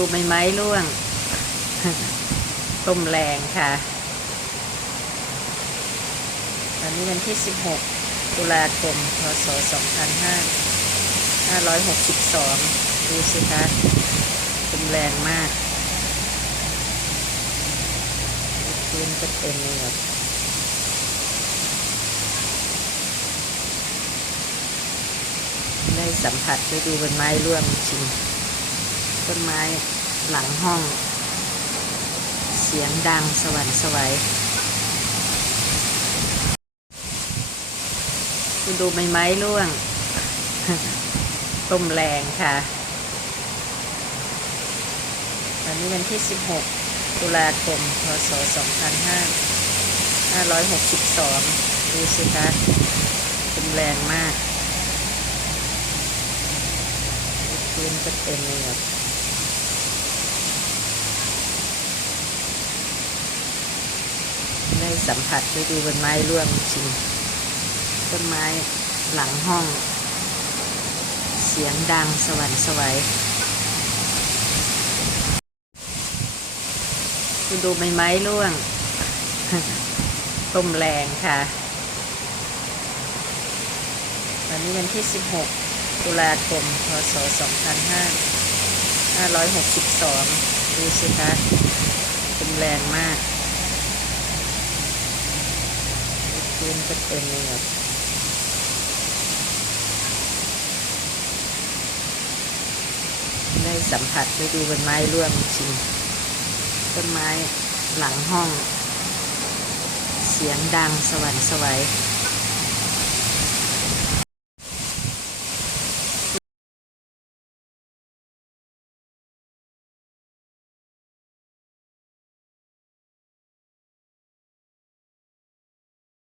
ูใบไม้ร่วงต้มแรงค่ะ ตอนนี้วันที่ 16 ตุลาคม พศ 2562 ดูสิคะต้มแรงมากพื้นก็เต็มเลยหมดได้สัมผัสได้ดูเป็นไม้ร่วงจริง ต้นไม้หลังห้อง เสียงดังสวรรค์สวัยคุณดูใบไม้ร่วงต้มแรงค่ะ ตอนนี้วันที่ 16 ตุลาคม พศ 2562 ดูสิคะต้มแรงมากพื้นก็เต็มเลยหมด ได้ สัมผัสได้ดูเป็นไม้ร่วงจริงต้นไม้หลังห้อง เสียงดังสวรรค์สวัยคุณดูใบไม้ร่วงต้มแรงค่ะตอนนี้วันที่ 16 ตุลาคม พศ 2562 ดูสิคะต้มแรงมาก พื้นก็เต็มเลยครับได้สัมผัสได้ดูเป็นไม้ร่วงจริงต้นไม้หลังห้อง เสียงดังสวรรค์สวัย